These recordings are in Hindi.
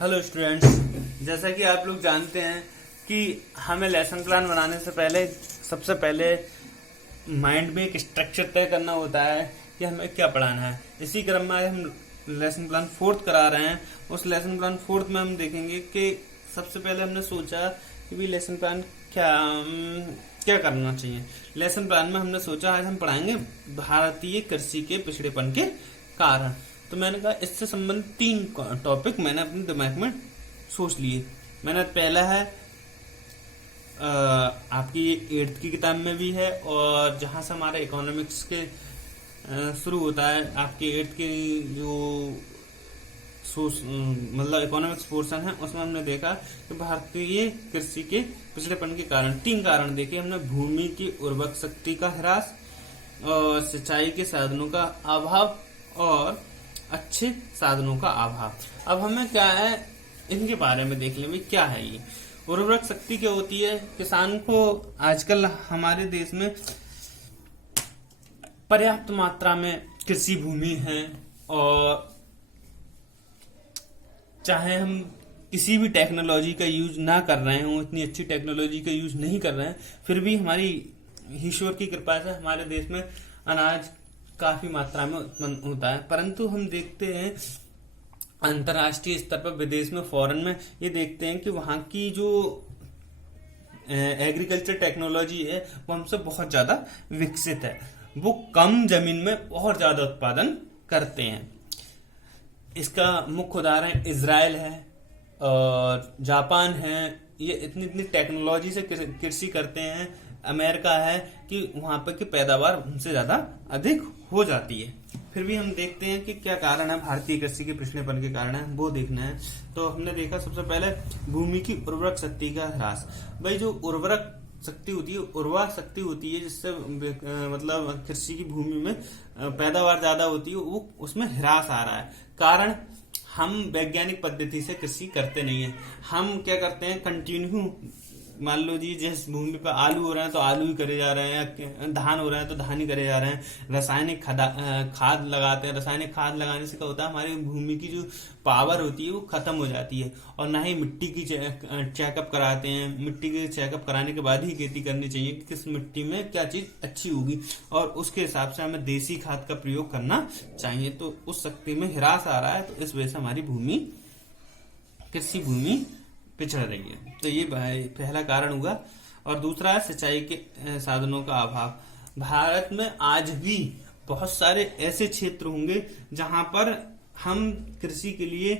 हेलो स्टूडेंट्स, जैसा कि आप लोग जानते हैं कि हमें लेसन प्लान बनाने से पहले सबसे पहले माइंड में एक स्ट्रक्चर तय करना होता है कि हमें क्या पढ़ाना है। इसी क्रम में आज हम लेसन प्लान फोर्थ करा रहे हैं। उस लेसन प्लान फोर्थ में हम देखेंगे कि सबसे पहले हमने सोचा कि भी लेसन प्लान क्या करना चाहिए। लेसन प्लान में हमने सोचा आज हम पढ़ाएंगे भारतीय कृषि के पिछड़ेपन के कारण। तो मैंने कहा इससे संबंधित 3 टॉपिक मैंने अपने दिमाग में सोच लिए। मैंने पहला है आपकी 8th की किताब में भी है, और जहां से हमारे इकोनॉमिक्स के शुरू होता है आपके 8th की जो मतलब इकोनॉमिक्स पोर्शन है, उसमें हमने देखा कि भारतीय कृषि के पिछड़ेपन के कारण 3 कारण देखे हमने। भूमि की उर्वरक शक्ति का ह्रास, और सिंचाई के साधनों का अभाव, और अच्छे साधनों का अभाव। अब हमें क्या है इनके बारे में देख लें, क्या है ये उर्वरक शक्ति क्या होती है। किसान को आजकल हमारे देश में पर्याप्त मात्रा में कृषि भूमि है, और चाहे हम किसी भी टेक्नोलॉजी का यूज ना कर रहे हो, इतनी अच्छी टेक्नोलॉजी का यूज नहीं कर रहे हैं, फिर भी हमारी ईश्वर की कृपा से हमारे देश में अनाज काफी मात्रा में उत्पन्न होता है। परंतु हम देखते हैं अंतर्राष्ट्रीय स्तर पर, विदेश में, फॉरेन में, ये देखते हैं कि वहां की जो एग्रीकल्चर टेक्नोलॉजी है वो हमसे बहुत ज्यादा विकसित है। वो कम जमीन में बहुत ज्यादा उत्पादन करते हैं। इसका मुख्य उदाहरण इजराइल है और जापान है। ये इतनी इतनी टेक्नोलॉजी से कृषि करते हैं। अमेरिका है कि वहां पर की पैदावार हमसे ज्यादा अधिक हो जाती है। फिर भी हम देखते हैं कि क्या कारण है भारतीय कृषि के पिछड़ेपन के कारण है, वो देखना है। तो हमने देखा सबसे पहले भूमि की उर्वरक शक्ति का ह्रास। भाई जो उर्वरक शक्ति होती है, उर्वरा शक्ति होती है, जिससे मतलब कृषि की भूमि में पैदावार ज्यादा होती है, वो उसमें ह्रास आ रहा है। कारण हम वैज्ञानिक पद्धति से कृषि करते नहीं है। हम क्या करते हैं, कंटिन्यू मान लो जी जिस भूमि पर आलू हो रहे हैं तो आलू ही करे जा रहे हैं, धान हो रहे हैं तो धान ही करे जा रहे हैं। रासायनिक खाद लगाते हैं। रासायनिक खाद लगाने से क्या होता है, हमारी भूमि की जो पावर होती है वो खत्म हो जाती है। और ना ही मिट्टी की चेकअप कराते हैं। मिट्टी के चेकअप कराने के बाद ही खेती करनी चाहिए कि किस मिट्टी में क्या चीज अच्छी होगी, और उसके हिसाब से हमें देसी खाद का प्रयोग करना चाहिए। तो उस शक्ति में ह्रास आ रहा है, तो इस वजह से हमारी कृषि भूमि पिछड़ रही है। तो ये पहला कारण हुआ। और दूसरा है सिंचाई के साधनों का अभाव। भारत में आज भी बहुत सारे ऐसे क्षेत्र होंगे जहां पर हम कृषि के लिए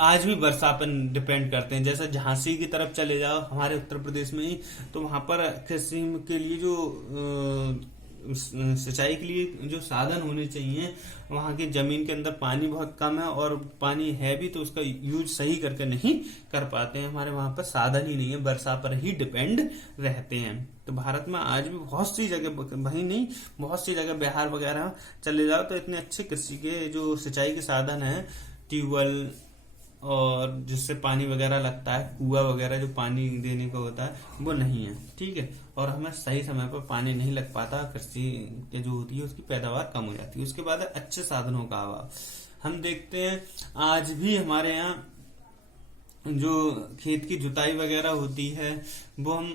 आज भी वर्षा पर डिपेंड करते हैं। जैसे झांसी की तरफ चले जाओ हमारे उत्तर प्रदेश में ही, तो वहां पर कृषि के लिए जो सिंचाई के लिए जो साधन होने चाहिए, वहां की जमीन के अंदर पानी बहुत कम है, और पानी है भी तो उसका यूज सही करके नहीं कर पाते हैं। हमारे वहां पर साधन ही नहीं है, वर्षा पर ही डिपेंड रहते हैं। तो भारत में आज भी बहुत सी जगह, वही नहीं बहुत सी जगह बिहार वगैरह चले जाओ तो इतने अच्छे कृषि के जो सिंचाई के साधन है, ट्यूबवेल और जिससे पानी वगैरह लगता है, कुआ वगैरह जो पानी देने का होता है, वो नहीं है। ठीक है, और हमें सही समय पर पानी नहीं लग पाता, कृषि के जो होती है उसकी पैदावार कम हो जाती है। उसके बाद है अच्छे साधनों का अभाव। हम देखते हैं आज भी हमारे यहाँ जो खेत की जुताई वगैरह होती है वो हम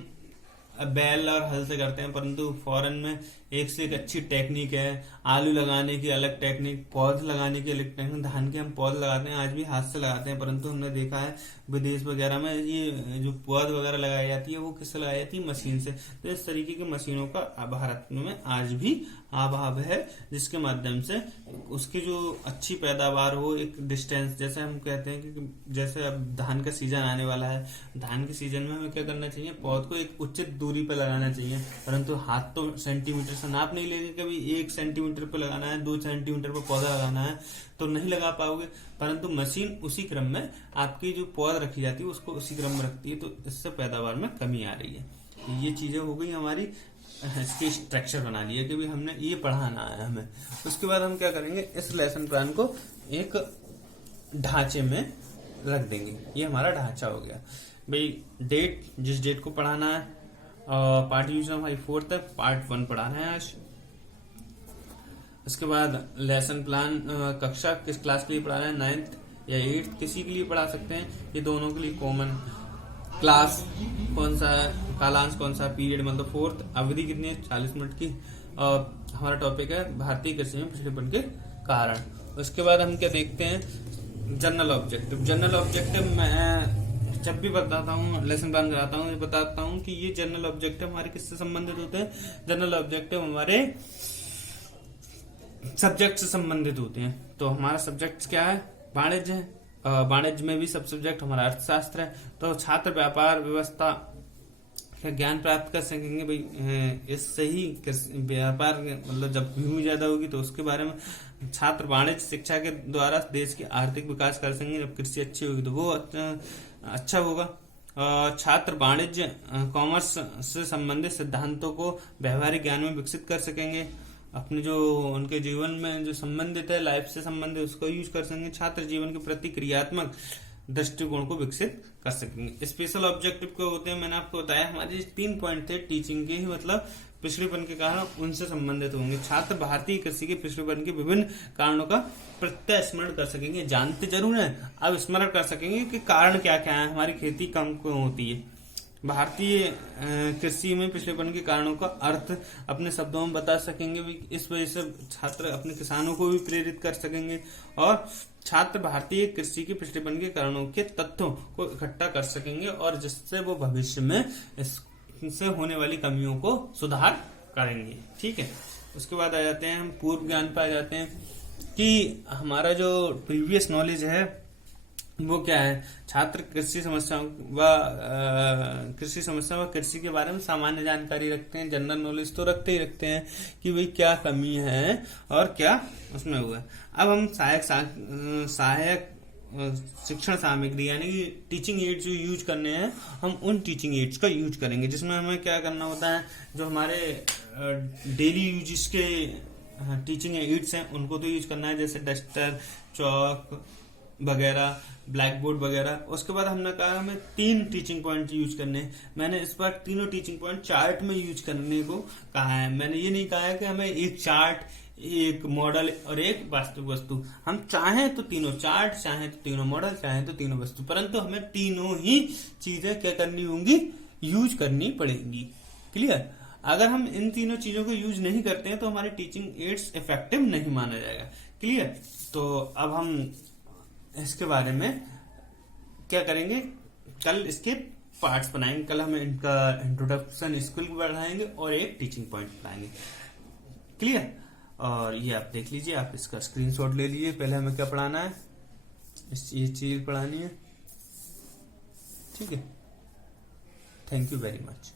बैल और हल से करते हैं, परंतु फॉरेन में एक से एक अच्छी टेक्निक है। आलू लगाने की अलग टेक्निक, पौध लगाने की अलग टेक्निक। धान के हम पौध लगाते हैं, आज भी हाथ से लगाते हैं, परंतु हमने देखा है विदेश वगैरह में ये जो पौध वगैरह लगाई जाती है वो किससे लगाई जाती है, मशीन से। तो इस तरीके की मशीनों का भारत में आज भी अभाव है, जिसके माध्यम से उसकी जो अच्छी पैदावार हो, एक डिस्टेंस, जैसे हम कहते हैं कि जैसे अब धान का सीजन आने वाला है, धान के सीजन में हमें क्या करना चाहिए, पौध को एक उचित दूरी पर लगाना चाहिए। परंतु हाथ तो सेंटीमीटर से नाप नहीं लेंगे, कभी 1 सेंटीमीटर पर लगाना है, 2 सेंटीमीटर पर पौधा लगाना है तो नहीं लगा पाओगे। परंतु मशीन उसी क्रम में आपकी जो पौध रखी जाती है उसको उसी क्रम में रखती है, तो इससे पैदावार में कमी आ रही है। तो ये चीजें हो गई हमारी, इसके स्ट्रक्चर बना लिया कि भी हमने ये पढ़ाना है हमें। उसके बाद हम क्या करेंगे, इस लेसन प्लान को एक ढांचे में रख देंगे। ये हमारा ढांचा हो गया। भाई डेट, जिस डेट को पढ़ाना है, पार्ट यूज हमारी 4th है, पार्ट 1 पढ़ाना है आज। उसके बाद लेसन प्लान, कक्षा किस क्लास के लिए पढ़ा रहे हैं, 9th या 8th, किसी के लिए पढ़ा सकते हैं, ये दोनों के लिए कॉमन। क्लास कौन सा, कालांश कौन सा, पीरियड मतलब 4th, अवधि कितनी है, 40 मिनट की। और हमारा टॉपिक है भारतीय कृषि में पिछड़ेपन के कारण। उसके बाद हम क्या देखते हैं, जनरल ऑब्जेक्टिव। जनरल ऑब्जेक्टिव मैं जब भी बताता हूँ, लेसन प्लान कराता हूँ, बताता हूँ कि ये जनरल ऑब्जेक्टिव हमारे किससे संबंधित होते हैं। जनरल ऑब्जेक्टिव हमारे सब्जेक्ट से संबंधित होते हैं। तो हमारा सब्जेक्ट क्या है, वाणिज्य है। वाणिज्य में भी सब सब्जेक्ट हमारा अर्थशास्त्र है। तो छात्र व्यापार व्यवस्था का ज्ञान प्राप्त कर सकेंगे भाई, इससे ही व्यापार मतलब जब भूमि ज्यादा होगी तो उसके बारे में। छात्र वाणिज्य शिक्षा के द्वारा देश के आर्थिक विकास कर सकेंगे, जब कृषि अच्छी होगी तो वो अच्छा होगा। छात्र वाणिज्य कॉमर्स से संबंधित सिद्धांतों को व्यवहारिक ज्ञान में विकसित कर सकेंगे, अपने जो उनके जीवन में जो संबंधित है, लाइफ से संबंधित, उसको यूज कर सकेंगे। छात्र जीवन के प्रति क्रियात्मक दृष्टिकोण को विकसित कर सकेंगे। स्पेशल ऑब्जेक्टिव क्या होते हैं, मैंने आपको बताया, हमारे 3 पॉइंट थे टीचिंग के ही, मतलब पिछड़ेपन के कारण उनसे संबंधित होंगे। छात्र भारतीय कृषि के पिछड़ेपन के विभिन्न कारणों का प्रत्यय स्मरण कर सकेंगे, जानते जरूर है, अब स्मरण कर सकेंगे कि कारण क्या क्या है, हमारी खेती कम क्यों होती है। भारतीय कृषि में पिछड़ेपन के कारणों का अर्थ अपने शब्दों में बता सकेंगे, इस वजह से छात्र अपने किसानों को भी प्रेरित कर सकेंगे। और छात्र भारतीय कृषि के पिछड़ेपन के कारणों के तथ्यों को इकट्ठा कर सकेंगे, और जिससे वो भविष्य में इससे होने वाली कमियों को सुधार करेंगे। ठीक है, उसके बाद आ जाते हैं हम पूर्व ज्ञान पर आ जाते हैं कि हमारा जो प्रीवियस नॉलेज है वो क्या है। छात्र कृषि समस्याओं व कृषि के बारे में सामान्य जानकारी रखते हैं, जनरल नॉलेज तो रखते ही रखते हैं कि भाई क्या कमी है और क्या उसमें हुआ है। अब हम सहायक शिक्षण सामग्री यानी कि टीचिंग एड्स जो यूज करने हैं, हम उन टीचिंग एड्स का यूज करेंगे, जिसमें हमें क्या करना होता है, जो हमारे डेली यूजेस के टीचिंग एड्स हैं उनको तो यूज करना है, जैसे डस्टर, चौक वगैरह, ब्लैक बोर्ड वगैरह। उसके बाद हमने कहा हमें 3 टीचिंग पॉइंट यूज करने हैं। मैंने इस बार तीनों टीचिंग पॉइंट चार्ट में यूज करने को कहा है। मैंने ये नहीं कहा है कि हमें एक चार्ट, एक मॉडल और एक वास्तविक वस्तु, हम चाहें तो तीनों चार्ट, चाहें तो तीनों मॉडल, चाहें तो तीनों वस्तु, परंतु हमें तीनों ही चीजें क्या करनी होंगी, यूज करनी पड़ेंगी। क्लियर। अगर हम इन तीनों चीजों को यूज नहीं करते हैं तो हमारे टीचिंग एड्स इफेक्टिव नहीं माना जाएगा। क्लियर। तो अब हम इसके बारे में क्या करेंगे, कल इसके पार्ट्स बनाएंगे। कल हम इनका इंट्रोडक्शन स्किल बढ़ाएंगे और एक टीचिंग पॉइंट बनाएंगे। क्लियर। और ये आप देख लीजिए, आप इसका स्क्रीनशॉट ले लीजिए। पहले हमें क्या पढ़ाना है, ये चीज पढ़ानी है। ठीक है, थैंक यू वेरी मच।